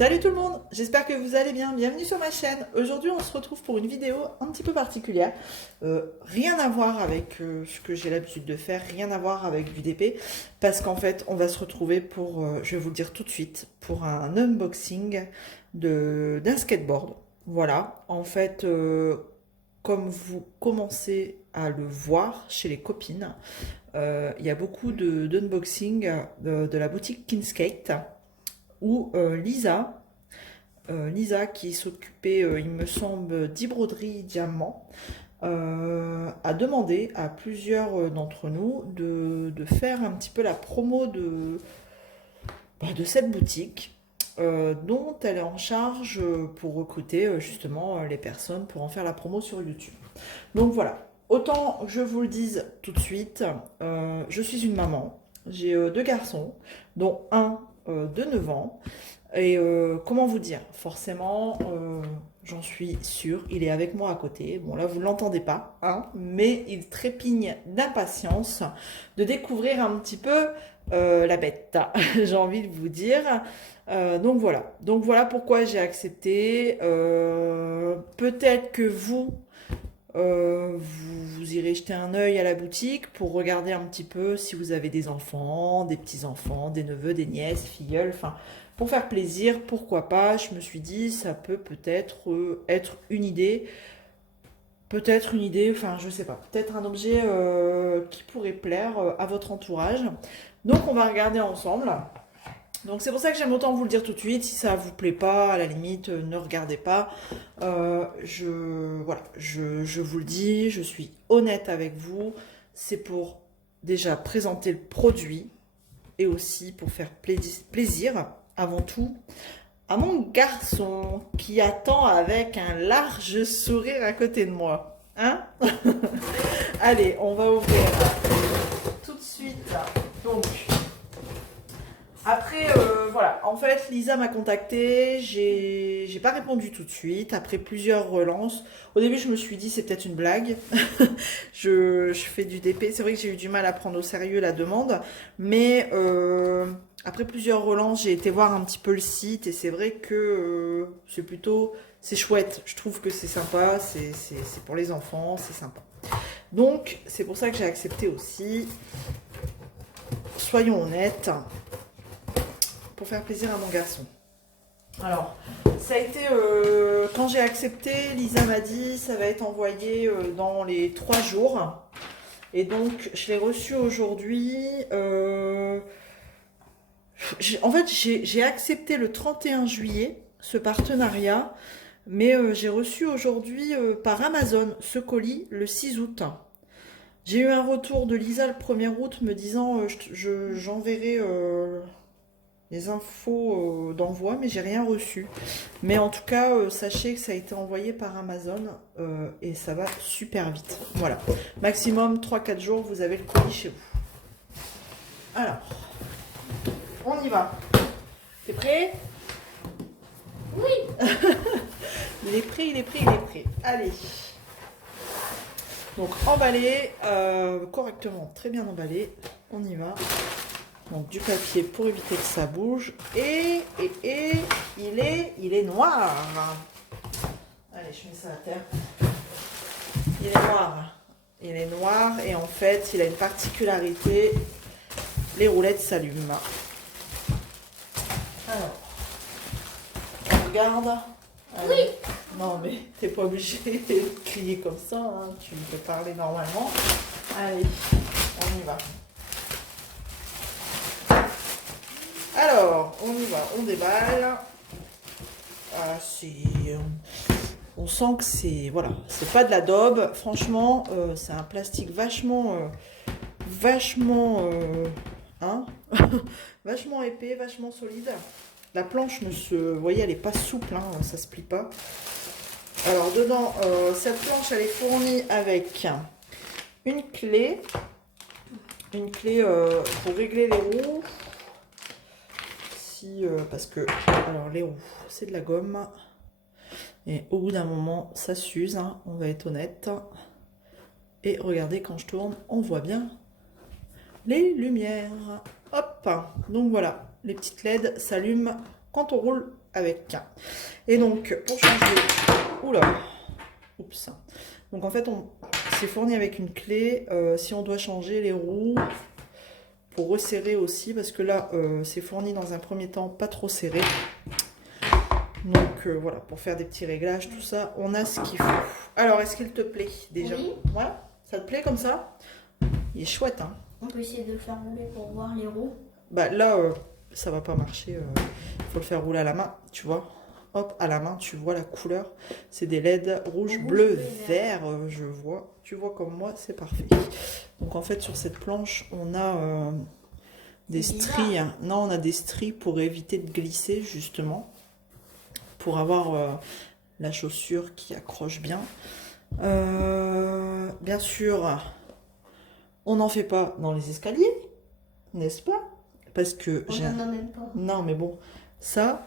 Salut tout le monde, j'espère que vous allez bien, bienvenue sur ma chaîne. Aujourd'hui on se retrouve pour une vidéo un petit peu particulière. Rien à voir avec ce que j'ai l'habitude de faire, rien à voir avec du DP. Parce qu'en fait on va se retrouver pour, je vais vous le dire tout de suite, pour un unboxing d'un skateboard. Voilà, en fait comme vous commencez à le voir chez les copines, il y a beaucoup d'unboxing de la boutique Kinskate où Lisa qui s'occupait, il me semble, d'Hybroderie Diamant, a demandé à plusieurs d'entre nous de faire un petit peu la promo de cette boutique, dont elle est en charge pour recruter justement les personnes pour en faire la promo sur YouTube. Donc voilà, autant je vous le dise tout de suite, je suis une maman, j'ai deux garçons, dont un de 9 ans. Et comment vous dire, forcément, j'en suis sûre, il est avec moi à côté. Bon là, vous ne l'entendez pas, hein, mais il trépigne d'impatience de découvrir un petit peu la bête, j'ai envie de vous dire. Donc voilà pourquoi j'ai accepté. Peut-être que vous irez jeter un œil à la boutique pour regarder un petit peu si vous avez des enfants, des petits-enfants, des neveux, des nièces, filleuls, enfin, pour faire plaisir, pourquoi pas. Je me suis dit, ça peut peut-être être une idée, enfin, je sais pas, peut-être un objet qui pourrait plaire à votre entourage. Donc, on va regarder ensemble. Donc c'est pour ça que j'aime autant vous le dire tout de suite. Si ça vous plaît pas, à la limite, ne regardez pas. Voilà, je vous le dis, je suis honnête avec vous. C'est pour déjà présenter le produit et aussi pour faire plaisir, avant tout, à mon garçon qui attend avec un large sourire à côté de moi. Hein? Allez, on va ouvrir tout de suite. Donc... Après, voilà, en fait, Lisa m'a contactée, j'ai pas répondu tout de suite, après plusieurs relances. Au début, je me suis dit, c'est peut-être une blague. Je fais du DP, c'est vrai que j'ai eu du mal à prendre au sérieux la demande, mais après plusieurs relances, j'ai été voir un petit peu le site, et c'est vrai que c'est chouette. Je trouve que c'est sympa, c'est pour les enfants, c'est sympa. Donc, c'est pour ça que j'ai accepté aussi. Soyons honnêtes. Pour faire plaisir à mon garçon. Alors, ça a été, quand j'ai accepté, Lisa m'a dit, ça va être envoyé dans les 3 jours. Et donc, je l'ai reçu aujourd'hui. En fait, j'ai accepté le 31 juillet ce partenariat, mais j'ai reçu aujourd'hui par Amazon ce colis le 6 août. J'ai eu un retour de Lisa le 1er août me disant j'enverrai les infos d'envoi, mais j'ai rien reçu. Mais en tout cas, sachez que ça a été envoyé par Amazon et ça va super vite. Voilà. Maximum 3-4 jours, vous avez le colis chez vous. Alors, on y va. T'es prêt? Oui. Il est prêt, il est prêt, il est prêt. Allez. Donc, emballé, correctement, très bien emballé. On y va. Donc du papier pour éviter que ça bouge. Et il est noir. Allez, je mets ça à terre. Il est noir. Il est noir et en fait, il a une particularité. Les roulettes s'allument. Alors, on regarde. Oui. Non mais t'es pas obligé de crier comme ça. Hein. Tu peux parler normalement. Allez, on y va. Alors, on y va, on déballe. Ah, on sent que c'est, voilà, c'est pas de la daube. Franchement, c'est un plastique vachement, hein, vachement épais, vachement solide. La planche vous voyez, elle est pas souple, hein, ça se plie pas. Alors dedans, cette planche, elle est fournie avec une clé pour régler les roues. Parce que alors les roues c'est de la gomme et au bout d'un moment ça s'use, hein, on va être honnête. Et regardez, quand je tourne on voit bien les lumières. Hop, donc voilà, les petites LED s'allument quand on roule avec. Et donc, pour changer... Oula, oups. Donc en fait, c'est fourni avec une clé. Si on doit changer les roues, pour resserrer aussi, parce que là, c'est fourni dans un premier temps pas trop serré. Donc voilà, pour faire des petits réglages, tout ça, on a ce qu'il faut. Alors, est-ce qu'il te plaît déjà? Oui. Ouais, ça te plaît comme ça? Il est chouette, hein. On peut essayer de le faire rouler pour voir les roues. Bah là, ça va pas marcher. Il faut le faire rouler à la main, tu vois. Hop, à la main, tu vois la couleur. C'est des LED rouge, bleu, vert. Je vois. Tu vois comme moi, c'est parfait. Donc en fait, sur cette planche, on a des stries. Hein. Non, on a des stries pour éviter de glisser, justement. Pour avoir la chaussure qui accroche bien. Bien sûr, on n'en fait pas dans les escaliers, n'est-ce pas? Parce que On n'en a même pas. Non, mais bon, ça,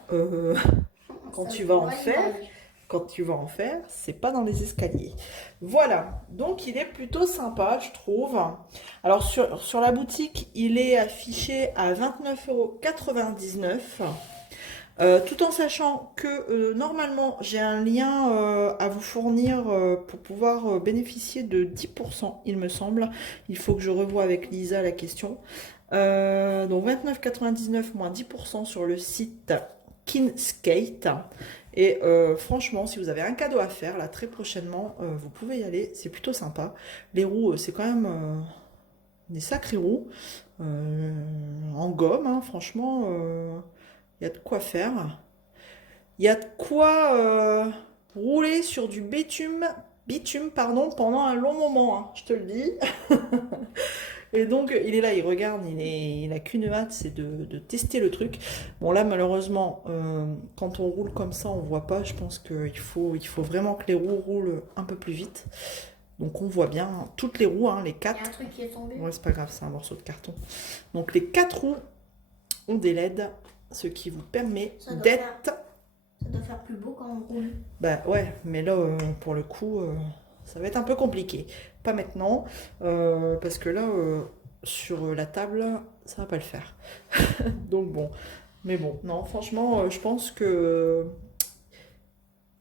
quand tu vas en faire, c'est pas dans les escaliers. Voilà, donc il est plutôt sympa, je trouve. Alors sur la boutique, il est affiché à 29,99 €. Tout en sachant que normalement j'ai un lien à vous fournir pour pouvoir bénéficier de 10%, il me semble. Il faut que je revoie avec Lisa la question. Donc 29,99 moins 10% sur le site Kinskate. Et franchement, si vous avez un cadeau à faire, là très prochainement, vous pouvez y aller. C'est plutôt sympa. Les roues, c'est quand même des sacrées roues en gomme, hein, franchement. Il y a de quoi faire. Il y a de quoi rouler sur du bitume pardon, pendant un long moment, hein, je te le dis. Et donc, il est là, il regarde, il a qu'une hâte, c'est de tester le truc. Bon, là, malheureusement, quand on roule comme ça, on voit pas. Je pense qu'il faut vraiment que les roues roulent un peu plus vite. Donc, on voit bien toutes les roues, hein, les 4. Il y a un truc qui est tombé. Ouais, c'est pas grave, c'est un morceau de carton. Donc, les 4 roues ont des LED, ce qui vous permet d'être... Ça doit faire plus beau quand on roule. Bah ouais, mais là, pour le coup, ça va être un peu compliqué. Pas maintenant, parce que là, sur la table, ça va pas le faire. Donc bon, mais bon, non, franchement, je pense que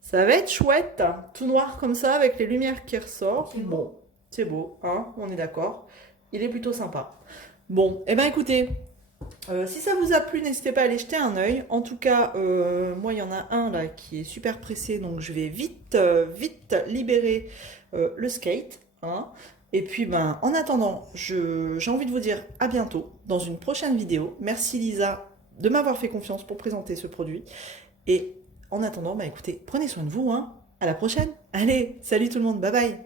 ça va être chouette, tout noir comme ça, avec les lumières qui ressortent. Bon, c'est beau, hein, on est d'accord. Il est plutôt sympa. Bon, et ben écoutez... si ça vous a plu, n'hésitez pas à aller jeter un œil. En tout cas, moi, il y en a un là qui est super pressé, donc je vais vite libérer le skate. Hein. Et puis, ben, en attendant, j'ai envie de vous dire à bientôt dans une prochaine vidéo. Merci Lisa de m'avoir fait confiance pour présenter ce produit. Et en attendant, bah, écoutez, prenez soin de vous. Hein. À la prochaine. Allez, salut tout le monde, bye bye.